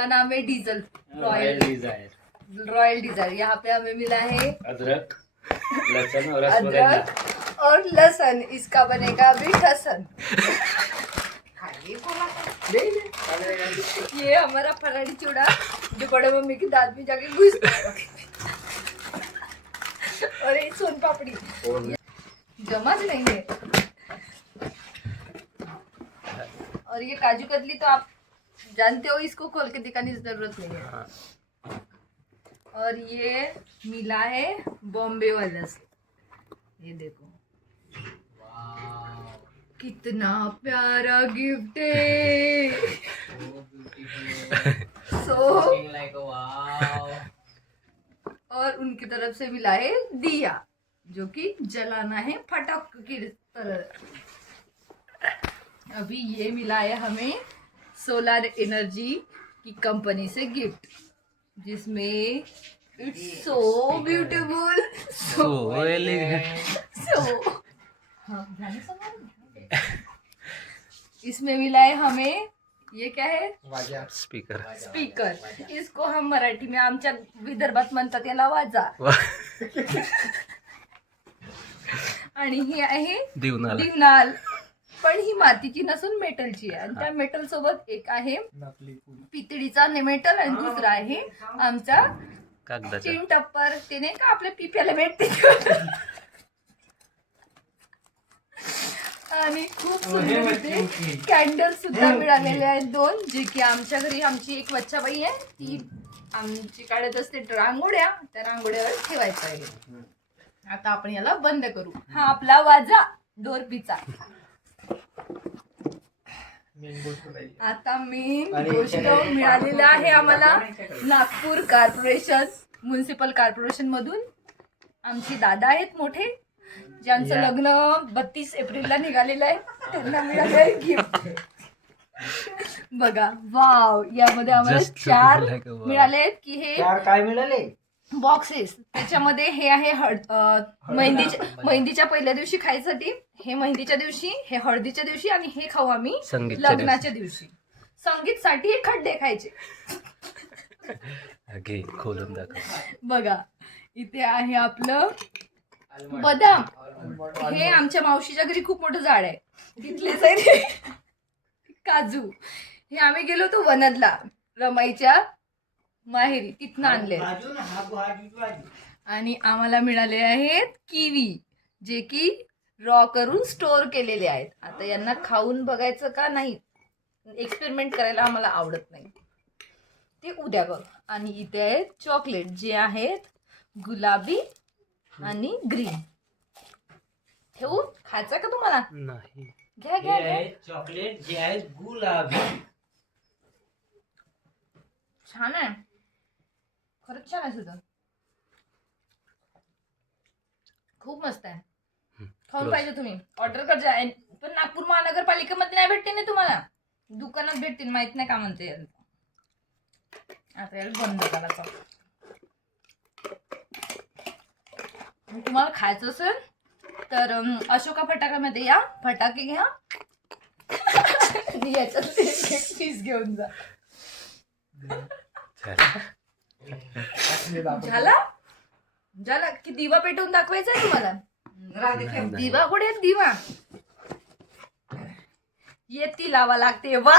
इसका नाम है diesel, royal desire. Royal desire. यहाँ पे हमें मिला है अदरक, लहसुन और रसमलाई। अदरक और लहसुन। इसका बनेगा अभी ठसन। ये हमारा फराड़ी चूड़ा जो बड़े मम्मी की दांत में जाके घुस। और ये सोन पापड़ी जमाच नहीं है। और ये काजू कतली तो आप जानते हो, इसको खोल के दिखाने की जरूरत नहीं है। और ये मिला है बॉम्बे वाला से, ये देखो कितना प्यारा गिफ्ट है। और उनकी तरफ से मिला है दिया, जो कि जलाना है फटाक की तरह। अभी ये मिला है हमें सोलर एनर्जी की कंपनी से गिफ्ट, जिसमें it's so beautiful, so elegant. So इसमें मिला है हमें, ये क्या है? स्पीकर। स्पीकर। इसको हम मराठी में आमच्या विदर्भात म्हणतात याला वाजा। आणि ही आहे दिवनाल, पण ही मातीची नसून मेटलची आहे। आणि त्या मेटल सोबत एक आहे पितळीचा मेटल आणि दुसरा आहे आमचा टिन टप्पर। ते नाही का आपल्या पिप्याला भेटते। आणि खूप सुंदर इथे कॅन्डल सुद्धा मिळालेले आहेत 2, जे की आमच्या घरी आमची एक बच्चाबाई आहे, ती आमची काढत असते रांगोळ्या, त्या रांगोळ्यावर ठेवायचं आहे। आता आपण याला बंद करू। हा आपला वाजा डोरपीचा। आता मेन गोष्ट मिळालेला आहे आम्हाला नागपूर कॉर्पोरेशन, म्युनिसिपल कॉर्पोरेशन मधून। आमचे दादा आहेत मोठे, ज्यांचं लग्न 32 एप्रिलला निघालेलं आहे, त्यांना मिळालं आहे गिफ्ट। बघा, वाव, यामध्ये आम्हाला 4 मिळाले आहेत की हे काय मिळाले बॉक्सेस। त्याच्यामध्ये हे आहे मेहंदीच्या पहिल्या दिवशी खायसाठी, हे मेहंदीच्या दिवशी, हे हळदीच्या दिवशी, आणि हे खाऊ आम्ही लग्नाच्या दिवशी। संगीतसाठी हे खड्डे खायचे। खोलून दाखव। बघा, इथे आहे आपलं बदाम। हे आमच्या मावशीच्या घरी खूप मोठं झाड आहे, तिथलेच आहे। काजू हे आम्ही गेलो होतो वनदला, रमाईच्या माहेरी, तिथनं आणले। आणि आम्हाला मिळाले आहेत किवी, जे की रॉ करून स्टोर केलेले आहेत। आता यांना खाऊन बघायचं का नाही, एक्सपेरिमेंट करायला आम्हाला आवडत नाही, ते उद्या करू। आणि इथे आहेत चॉकलेट, जे आहेत गुलाबी आणि ग्रीन। ठेवू, खायचं का तुम्हाला? नाही, घ्या घ्या घ्या। चॉकलेट जे आहे गुलाबी, छान आहे, खरंच छान आहे सुद्धा, खूप मस्त आहे। खाऊन पाहिजे तुम्ही, ऑर्डर कर जा। पण नागपूर महानगरपालिकेमध्ये नाही भेटते ना तुम्हाला, दुकानात भेटतील, माहित नाही का म्हणते। आता याला बंद करायचं। तुम्हाला खायचं असेल तर अशोका फटाक्यामध्ये या, फटाके घ्या, याच्यात एक पीस घेऊन जा। झाला झाला की दिवा पेटवून दाखवायचा आहे तुम्हाला? दिवा कुठे आहे? दिवा येती लावा लागते वा।